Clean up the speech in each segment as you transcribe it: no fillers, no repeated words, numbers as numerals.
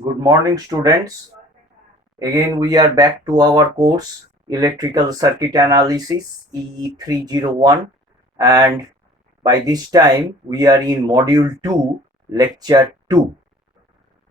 Good morning, students. Again, we are back to our course Electrical Circuit Analysis EE301, and by this time we are in Module 2, Lecture 2.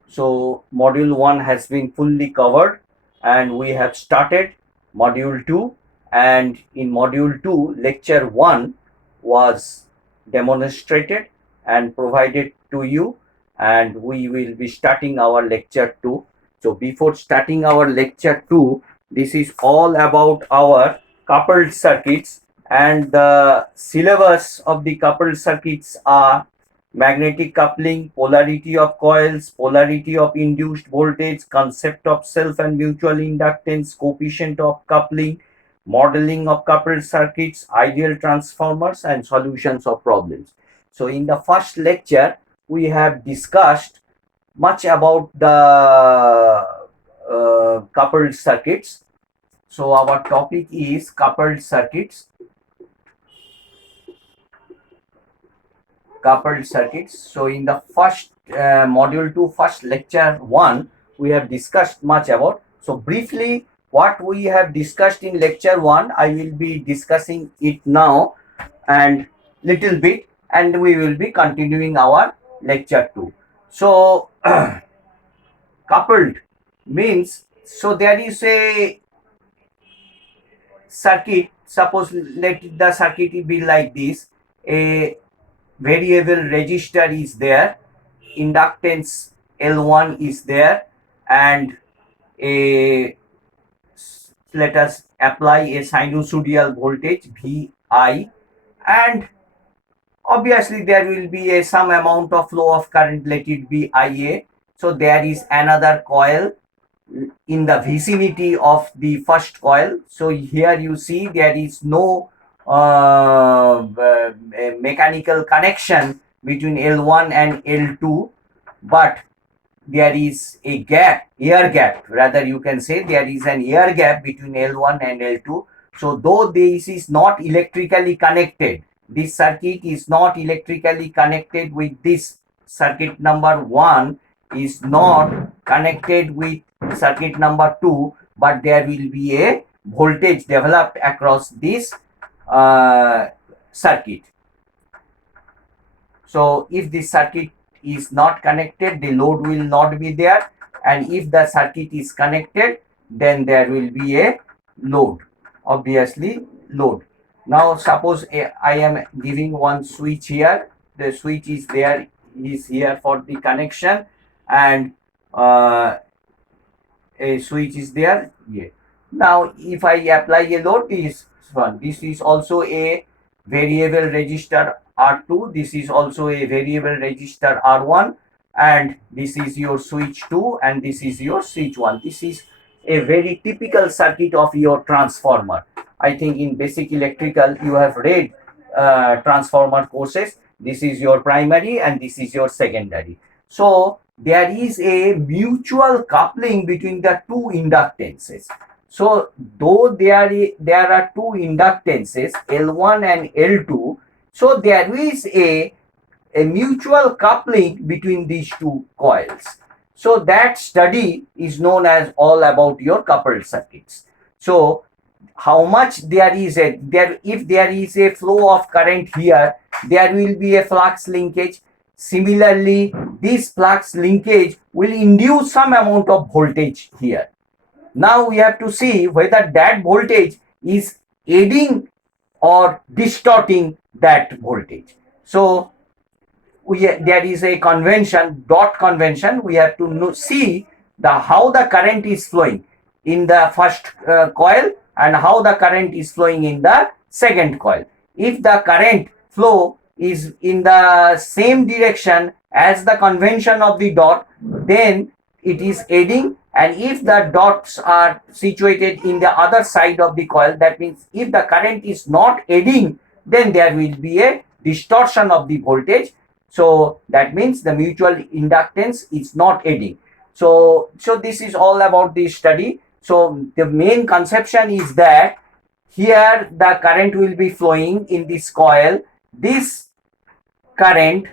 So, Module 1 has been fully covered, and we have started Module 2. And in Module 2, Lecture 1 was demonstrated and provided to you, and we will be starting our Lecture 2. So, before starting our Lecture 2, this is all about our coupled circuits, and the syllabus of the coupled circuits are magnetic coupling, polarity of coils, polarity of induced voltage, concept of self and mutual inductance, coefficient of coupling, modeling of coupled circuits, ideal transformers, and solutions of problems. So in the first lecture, we have discussed much about the coupled circuits. So our topic is coupled circuits. Coupled circuits. So in the first module 2, first lecture 1, we have discussed much about. So briefly, what we have discussed in lecture 1, I will be discussing it now and little bit, and we will be continuing our lecture 2. So coupled means, so there is a circuit. Suppose let the circuit be like this. A variable resistor is there, inductance L1 is there, and a let us apply a sinusoidal voltage Vi, and obviously there will be a some amount of flow of current, let it be Ia. So there is another coil in the vicinity of the first coil. So here you see there is no mechanical connection between L1 and L2, but there is a gap, air gap, rather you can say there is an air gap between L1 and L2. So though this is not electrically connected, this circuit is not electrically connected with this circuit number 1, is not connected with circuit number 2, but there will be a voltage developed across this circuit. So if the circuit is not connected, the load will not be there, and if the circuit is connected, then there will be a load, obviously load. Now suppose I am giving one switch here, the switch is there, is here for the connection, and a switch is there here. Now if I apply a load, this is also a variable resistor R2, this is also a variable resistor R1, and this is your switch 2, and this is your switch 1. This is a very typical circuit of your transformer. I think in basic electrical you have read transformer courses. This is your primary and this is your secondary. So there is a mutual coupling between the two inductances. So though there are two inductances L1 and L2, so there is a mutual coupling between these two coils. So that study is known as all about your coupled circuits. So how much there is a there if there is a flow of current here, there will be a flux linkage. Similarly, this flux linkage will induce some amount of voltage here. Now we have to see whether that voltage is aiding or distorting that voltage. So there is a convention, dot convention. We have to see how the current is flowing in the first coil and how the current is flowing in the second coil. If the current flow is in the same direction as the convention of the dot, then it is aiding, and if the dots are situated in the other side of the coil, that means if the current is not aiding, then there will be a distortion of the voltage. So that means the mutual inductance is not aiding. So this is all about the study. So the main conception is that here the current will be flowing in this coil. This current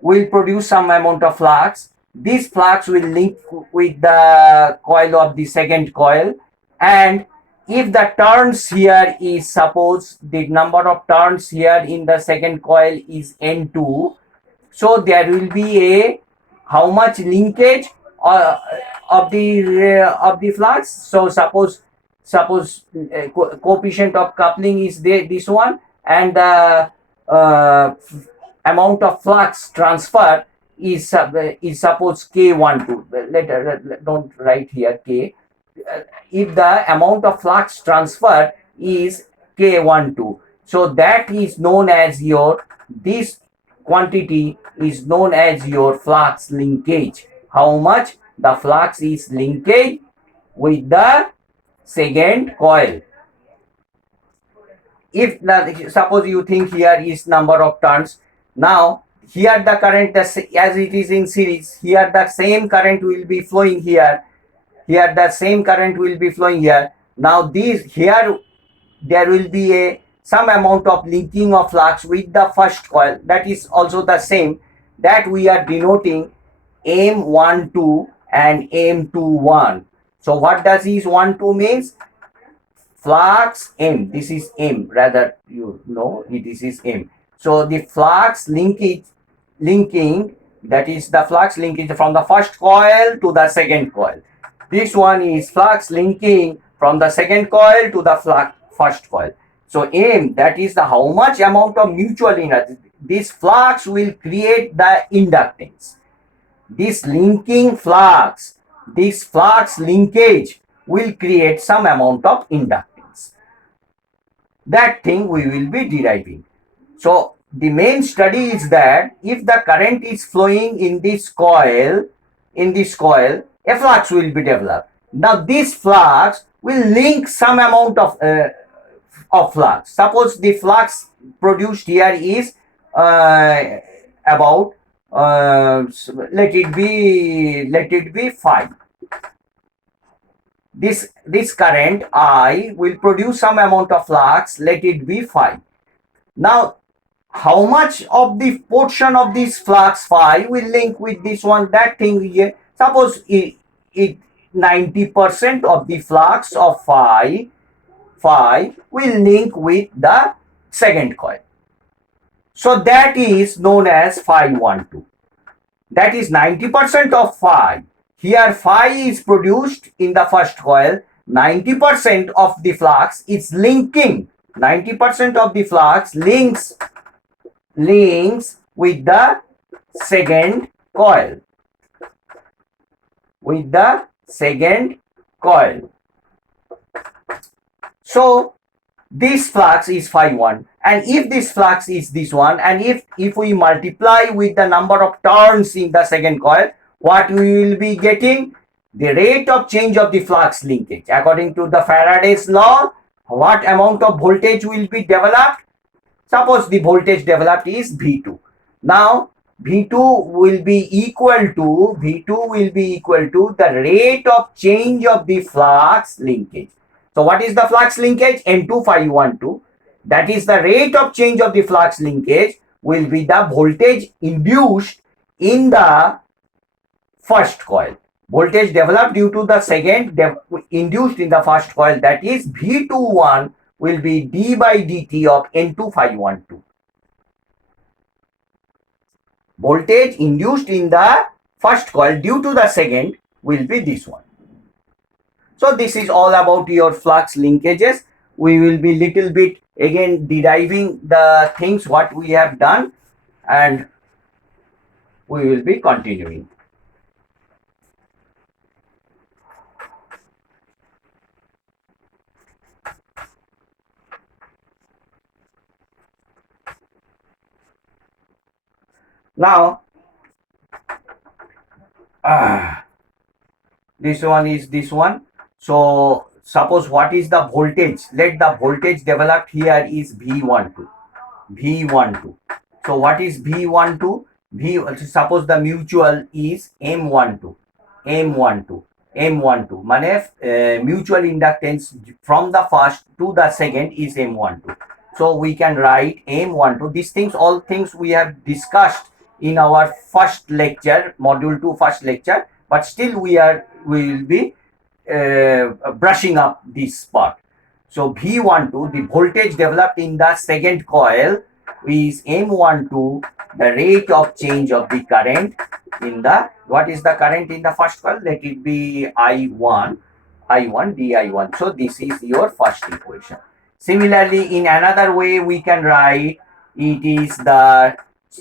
will produce some amount of flux. this flux will link with the coil of the second coil, and if the turns here is, suppose the number of turns here in the second coil is N2, so there will be a how much linkage uh, of the flux. So suppose coefficient of coupling is there, this one, and the amount of flux transfer is suppose K12. Don't write here K. If the amount of flux transfer is K12, so that is known as your, this quantity is known as your flux linkage. How much the flux is linkage with the second coil. If the, suppose you think here is number of turns, now here the current, as it is in series, here the same current will be flowing here, here the same current will be flowing here. Now this here there will be a some amount of linking of flux with the first coil, that is also the same, that we are denoting M12 and M21. So what does this 12 means? Flux M, this is M, rather you know this is M. So the flux linking, that is the flux linkage from the first coil to the second coil. This one is flux linking from the second coil to the first coil. So M, that is the how much amount of mutual energy. This flux will create the inductance. This linking flux, this flux linkage will create some amount of inductance. That thing we will be deriving. So the main study is that if the current is flowing in this coil, a flux will be developed. Now this flux will link some amount of flux. Suppose the flux produced here is about let it be phi. This current I will produce some amount of flux, let it be phi. Now how much of the portion of this flux phi will link with this one, that thing here. Suppose it 90% of the flux of phi will link with the second coil. So that is known as phi 12. That is 90% of phi. Here phi is produced in the first coil. 90% of the flux is linking. 90% of the flux links with the second coil. With the second coil. So this flux is phi 1, and if this flux is this one, and if we multiply with the number of turns in the second coil, what we will be getting? The rate of change of the flux linkage. According to the Faraday's law, what amount of voltage will be developed? Suppose the voltage developed is V2. Now V2 will be equal to the rate of change of the flux linkage. So what is the flux linkage? N2 phi 12. That is the rate of change of the flux linkage will be the voltage induced in the first coil. Voltage developed due to the second induced in the first coil, that is V21 will be d by dt of N2 phi 12. Voltage induced in the first coil due to the second will be this one. So this is all about your flux linkages. We will be little bit again deriving the things what we have done, and we will be continuing. Now this one is this one. So suppose what is the voltage? Let the voltage developed here is V12. So what is V12? Suppose the mutual is M12. Mane mutual inductance from the first to the second is M12. So we can write M12. These things, all things we have discussed in our first lecture, module 2 first lecture, but still we will be brushing up this part. So V12, the voltage developed in the second coil, is M12, the rate of change of the current in the, what is the current in the first coil? Let it be I1, di1. So this is your first equation. Similarly, in another way, we can write it is the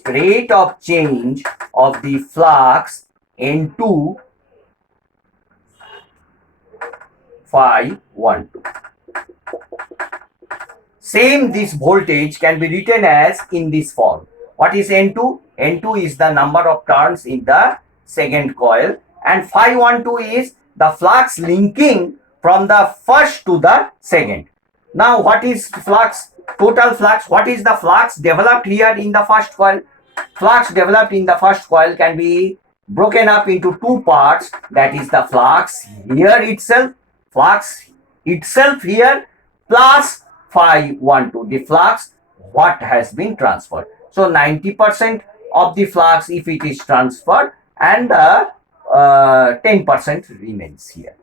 rate of change of the flux N2 phi 12. Same, this voltage can be written as in this form. What is N2? N2 is the number of turns in the second coil, and phi 12 is the flux linking from the first to the second. Now, what is flux? Total flux. What is the flux developed here in the first coil? Flux developed in the first coil can be broken up into two parts. That is the flux here itself, flux itself here, plus phi 12, the flux what has been transferred. So 90% of the flux if it is transferred, and 10% remains here.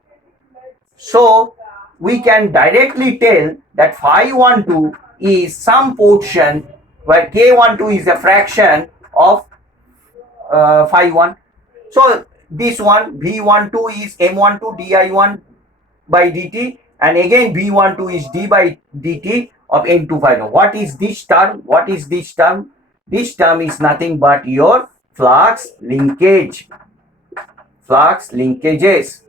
So we can directly tell that phi 12 is some portion where k12 is a fraction of phi 1. So this one V12 is M12 di1 by dt, and again V12 is d by dt of N2 phi 1. What is this term? What is this term? This term is nothing but your flux linkage, flux linkages,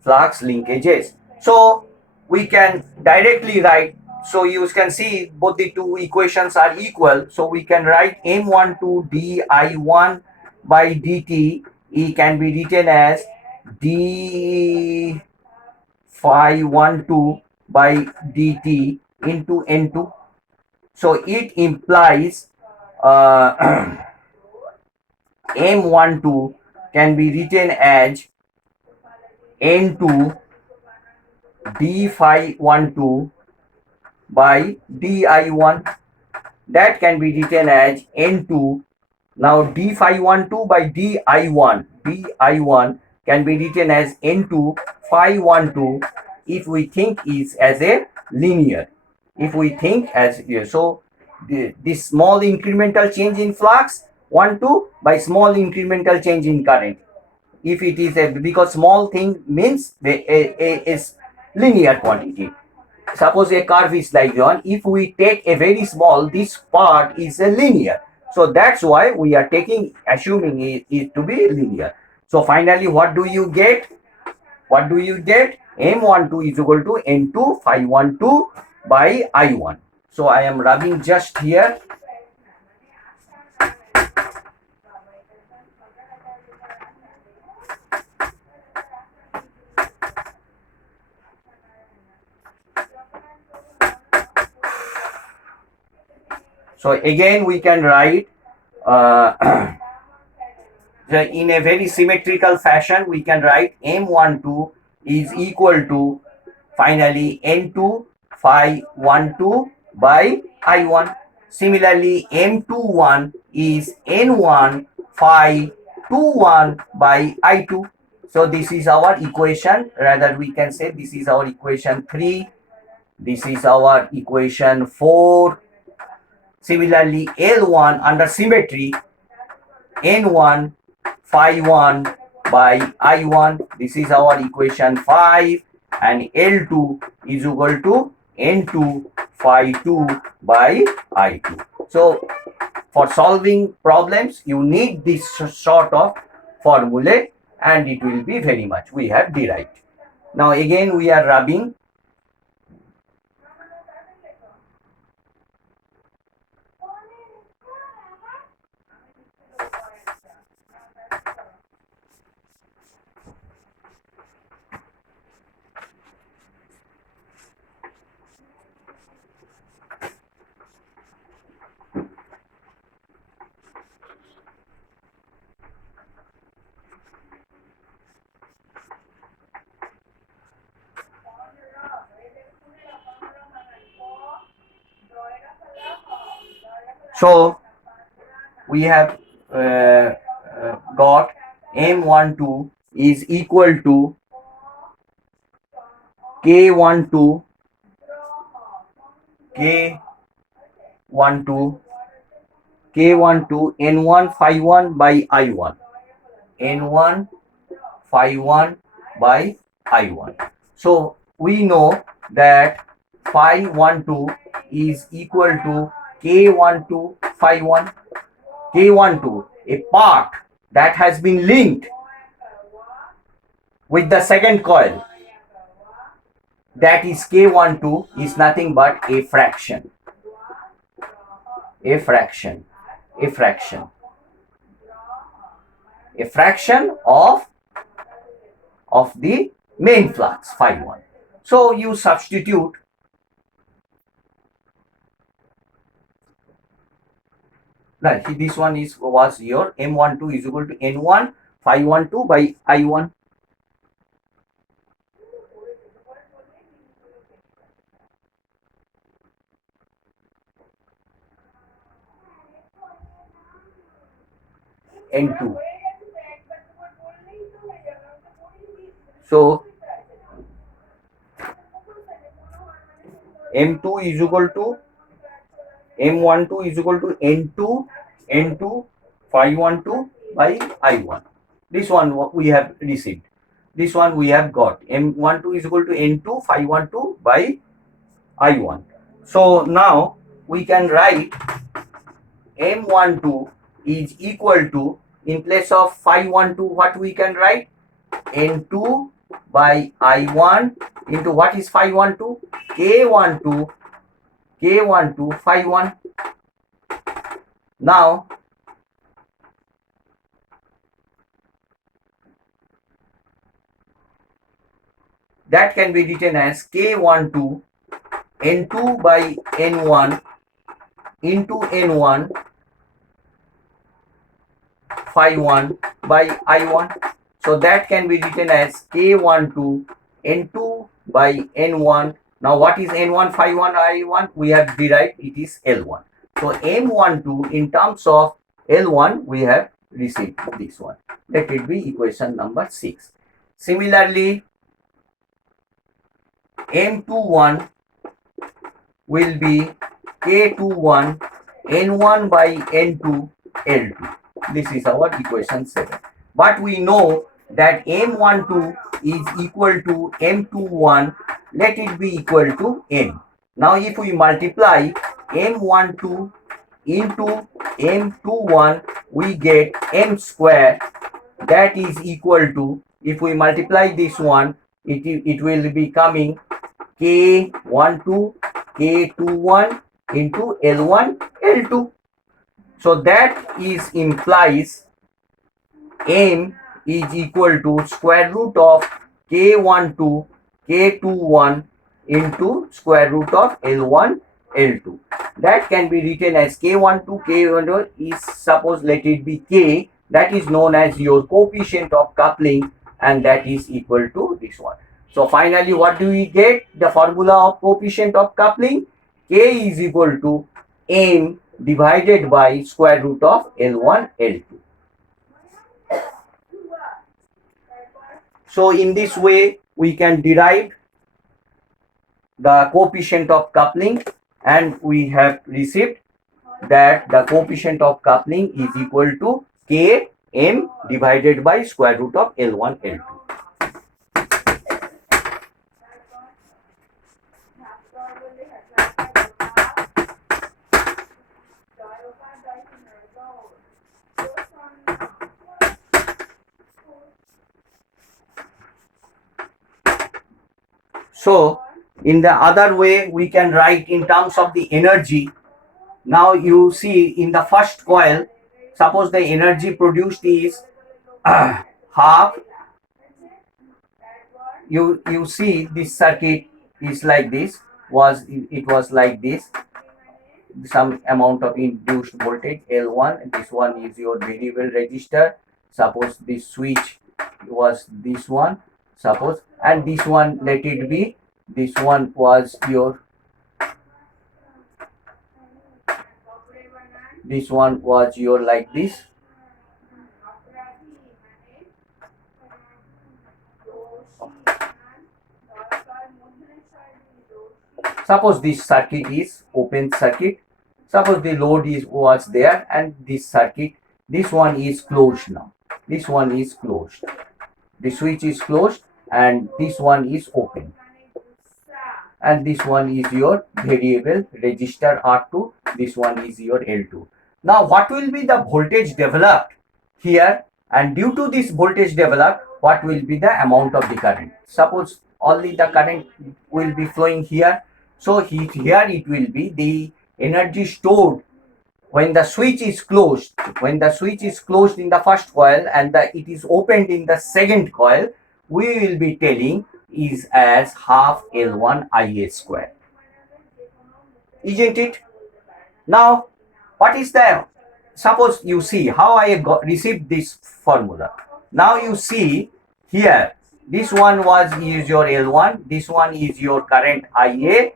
flux linkages. So we can directly write, so you can see both the two equations are equal, so we can write M12 di1 by dt, E can be written as d phi 12 by dt into N2. So it implies M12 can be written as N2 d phi 12 by di1. That can be written as N2. Now d phi 12 by di1 can be written as N2 phi 12 if we think is as a linear. If we think as, so this small incremental change in flux 12 by small incremental change in current. If it is a, because small thing means is linear quantity. Suppose a curve is like one, if we take a very small, this part is a linear. So that's why we are taking, assuming it to be linear. So finally, what do you get? What do you get? M12 is equal to N2 phi 12 by I1. So I am rubbing just here. So again, we can write in a very symmetrical fashion. We can write M12 is equal to finally N2 phi 12 by I1. Similarly, M21 is N1 phi 21 by I2. So this is our equation. Rather, we can say this is our equation 3. This is our equation 4. Similarly, L1 under symmetry, N1 phi 1 by I1. This is our equation 5, and L2 is equal to N2 phi 2 by I2. So for solving problems, you need this sort of formulae, and it will be very much we have derived. Now again we are rubbing. So we have got M12 is equal to K12 K12 K12 N1 phi 1 by I1, N1 phi 1 by I1. So we know that phi 12 is equal to K12 phi 1, K12, a part that has been linked with the second coil, that is K12, is nothing but a fraction, a fraction, a fraction, a fraction of the main flux phi 1. So you substitute that this one was your M12 is equal to N1 phi 12 by I1. N2. So M2 is equal to M12 is equal to N2 phi 12 by I1. This one we have received. This one we have got. M12 is equal to N2 phi 12 by I1. So now we can write M12 is equal to, in place of phi 12, what we can write? N2 by I1 into what is phi 12? K12 phi 1. Now that can be written as K12 N2 by N1 into N1 phi 1 by I1. So that can be written as K12 N2 by N1. Now what is N1 phi 1 I1? We have derived, it is L1. So M12 in terms of L1 we have received this one. Let it be equation number 6. Similarly, M21 will be K21 N1 by N2 L2. This is our equation 7. But we know that M12 is equal to M21. Let it be equal to M. Now if we multiply M12 into M21, we get M square. That is equal to, if we multiply this one, it will be coming K12 K21 into L1 L2. So that is implies M is equal to square root of K12 K21 into square root of L1 L2. That can be written as K12 K12 is, suppose let it be K, that is known as your coefficient of coupling, and that is equal to this one. So finally what do we get? The formula of coefficient of coupling, K is equal to M divided by square root of L1 L2. So in this way we can derive the coefficient of coupling, and we have received that the coefficient of coupling is equal to K M divided by square root of L1 L2. So in the other way we can write in terms of the energy. Now you see in the first coil, suppose the energy produced is half. You see this circuit is like this, it was like this, some amount of induced voltage L1, and this one is your variable resistor. Suppose this switch was this one, suppose, and this one, let it be, this one was your this one was your like this. Suppose this circuit is open circuit. Suppose the load was there and this circuit, this one is closed now. This one is closed. The switch is closed and this one is open. And this one is your variable resistor R2. This one is your L2. Now what will be the voltage developed here? And due to this voltage developed, what will be the amount of the current? Suppose only the current will be flowing here. So here it will be the energy stored when the switch is closed. When the switch is closed in the first coil and it is opened in the second coil, we will be telling is as half L1 Ia square. Isn't it? Now, what is the, suppose you see how I received this formula. Now you see here, this one is your L1, this one is your current Ia,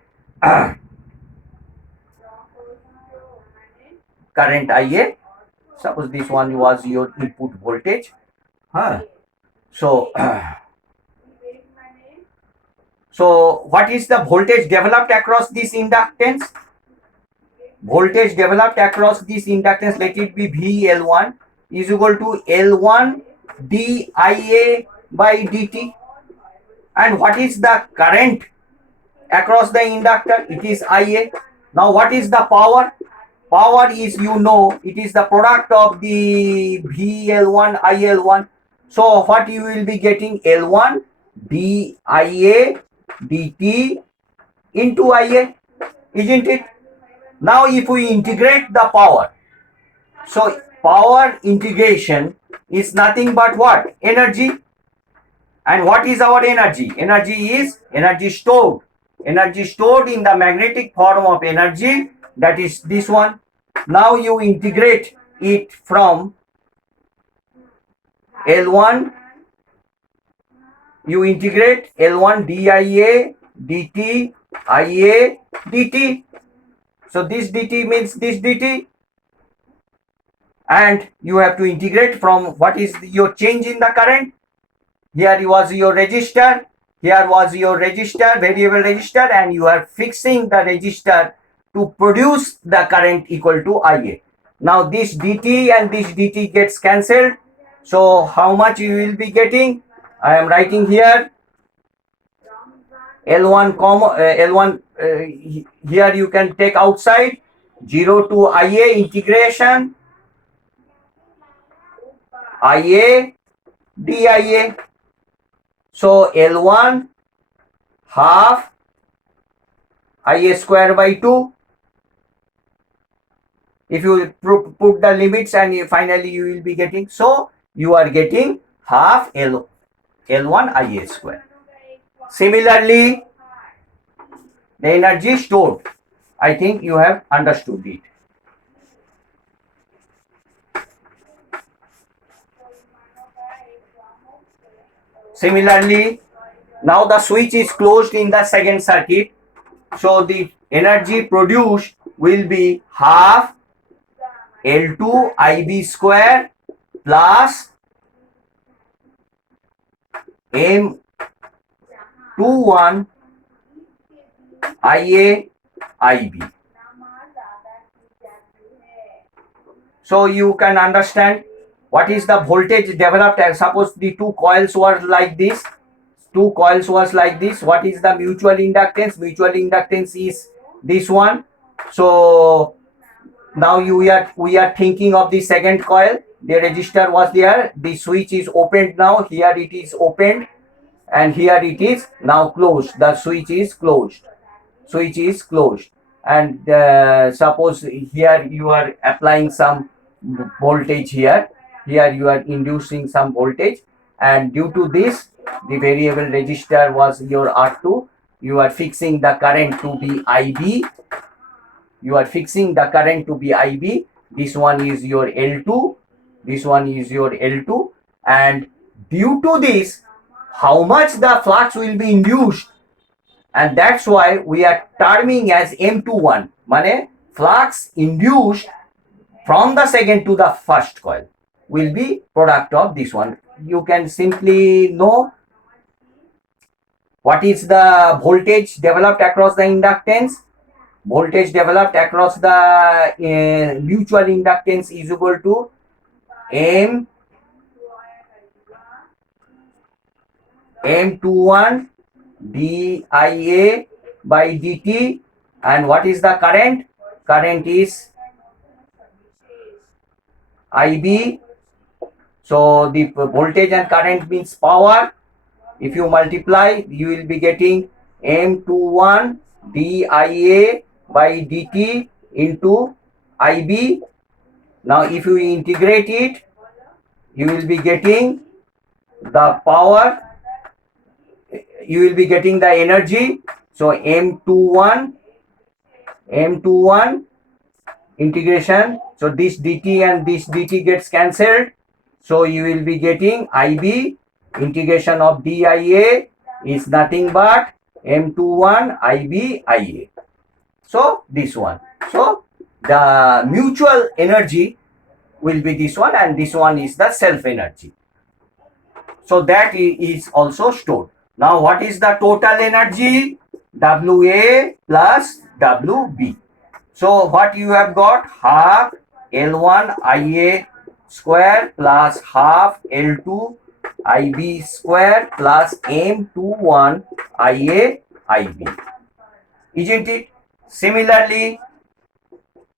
current Ia. Suppose this one was your input voltage. So, so what is the voltage developed across this inductance? Voltage developed across this inductance, let it be VL1 is equal to L1 dIA by dt. And what is the current across the inductor? It is Ia. Now what is the power? Power is, you know, it is the product of the VL1 IL1. So what you will be getting? L1 dIA dt into Ia, isn't it? Now if we integrate the power, so power integration is nothing but what? Energy. And what is our energy? Energy is energy stored. Energy stored in the magnetic form of energy, that is this one. Now you integrate it from L1, you integrate L1 dIA dt Ia dt. So this dt means this dt, and you have to integrate from what is your change in the current. Here was your resistor, here was your resistor, variable resistor, and you are fixing the resistor to produce the current equal to Ia. Now this dt and this dt gets cancelled. So how much you will be getting? I am writing here L1 L1 here you can take outside 0 to Ia integration Ia dIA. So L1 half Ia square by 2. If you put the limits and finally you will be getting, so you are getting half L1 Ia square. Similarly, the energy stored, I think you have understood it. Similarly, now the switch is closed in the second circuit, so the energy produced will be half L2 IB square plus M21 Ia IB. So you can understand what is the voltage developed. Suppose the two coils were like this. Two coils was like this. What is the mutual inductance? Mutual inductance is this one. So now we are thinking of the second coil. The resistor was there. The switch is opened now. Here it is opened, and here it is now closed. The switch is closed. Switch is closed. And suppose here you are applying some voltage here. Here you are inducing some voltage, and due to this, the variable resistor was your R2. You are fixing the current to be IB. You are fixing the current to be IB. This one is your L2. This one is your L2. And due to this, how much the flux will be induced, and that's why we are terming as M21. Mane flux induced from the second to the first coil will be product of this one. You can simply know what is the voltage developed across the inductance. Voltage developed across the mutual inductance is equal to M21 dia by dt. And what is the current? Current is IB. So the voltage and current means power. If you multiply, you will be getting M21 dia by dt into IB. Now if you integrate it, you will be getting the power, you will be getting the energy. So M21 integration, so this dt and this dt gets cancelled, so you will be getting IB integration of dia is nothing but M21 IB IA. So this one, so the mutual energy will be this one, and this one is the self energy. So that is also stored. Now what is the total energy? WA plus WB. So what you have got? Half L1 IA square plus half L2 IB square plus M21 IA IB. Isn't it? Similarly,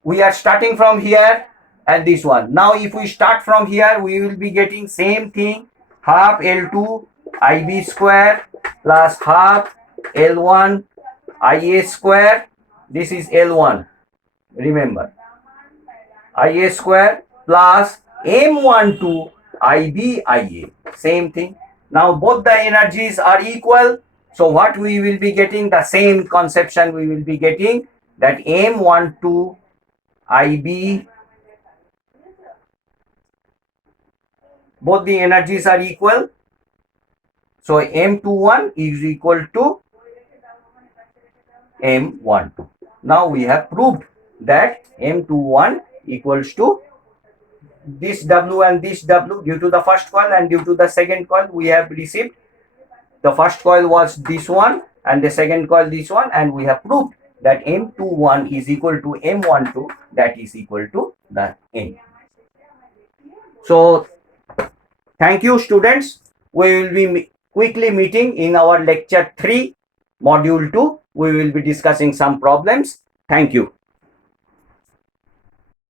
we are starting from here and this one. Now if we start from here, we will be getting same thing, half L2 IB square plus half L1 IA square. This is L1, remember, IA square plus M12 IB IA, same thing. Now both the energies are equal, so what we will be getting, the same conception we will be getting, that M12 IB, both the energies are equal, so M21 is equal to M12. Now we have proved that M21 equals to this W and this W due to the first coil, and due to the second coil we have received, the first coil was this one and the second coil this one, and we have proved that M21 is equal to M12, that is equal to the N. So thank you students. We will be quickly meeting in our lecture 3, module 2. We will be discussing some problems. Thank you.